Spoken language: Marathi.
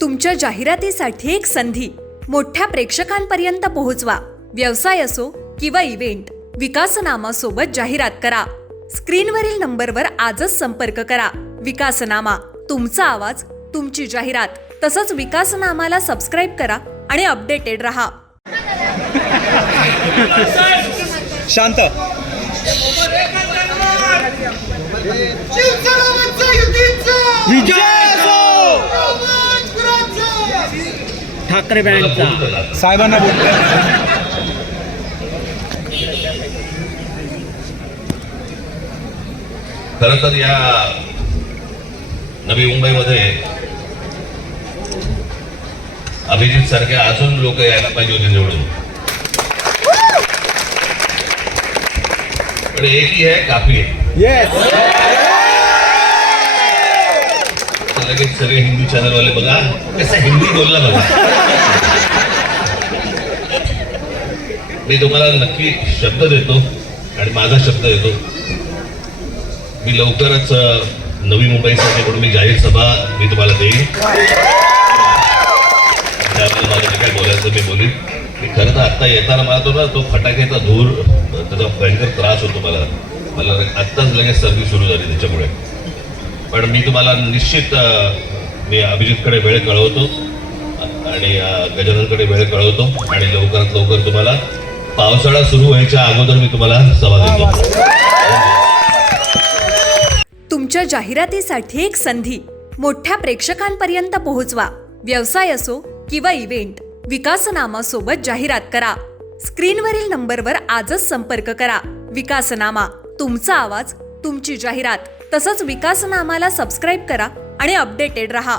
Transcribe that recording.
तुमच्या जाहिरातीसाठी एक संधी मोठ्या प्रेक्षकांपर्यंत पोहोचवा. व्यवसाय असो किंवा इव्हेंट, विकासनामा सोबत जाहिरात करा. स्क्रीनवरील नंबरवर आजच संपर्क करा. विकासनामा, तुमचा आवाज, तुमची जाहिरात. तसंच विकासनामाला सबस्क्राईब करा आणि अपडेटेड रहा. शांत. ठाकरे बँडचा साहेबांना बोलतो. खरं तर या नवी मुंबईमध्ये अभिजित सारख्या अजून लोक यायला पाहिजे होते निवडून, पण एकही आहे काफी आहे. लगेच सगळे हिंदी चॅनल वाले बघा कसं हिंदी बोलला बघा. मी तुम्हाला नक्की शब्द देतो आणि माझा शब्द देतो, मी लवकरच नवी मुंबईसाठी म्हणून मी जाहीर सभा मी तुम्हाला देईन. त्यामुळे मला जे काय बोलायचं मी बोलीन. मी खरं तर आत्ता येताना मला तो फटाक्याचा धूर, त्याचा भयंकर त्रास होतो मला आत्ताच लगेच सर्दी सुरू झाली त्याच्यामुळे. पण मी तुम्हाला निश्चित मी अभिजितकडे वेळ कळवतो आणि गजाननकडे वेळ कळवतो आणि लवकरात लवकर तुम्हाला पावसाळा सुरू व्हायच्या अगोदर मी तुम्हाला सभा देतो. तुमच्या जाहिरातीसाठी एक संधी मोठ्या प्रेक्षकांपर्यंत पोहोचवा. व्यवसाय असो किंवा इव्हेंट, विकासनामा सोबत जाहिरात करा. स्क्रीनवरील नंबरवर आजच संपर्क करा. विकासनामा, तुमचा आवाज, तुमची जाहिरात. तसंच विकासनामाला सबस्क्राईब करा आणि अपडेटेड रहा.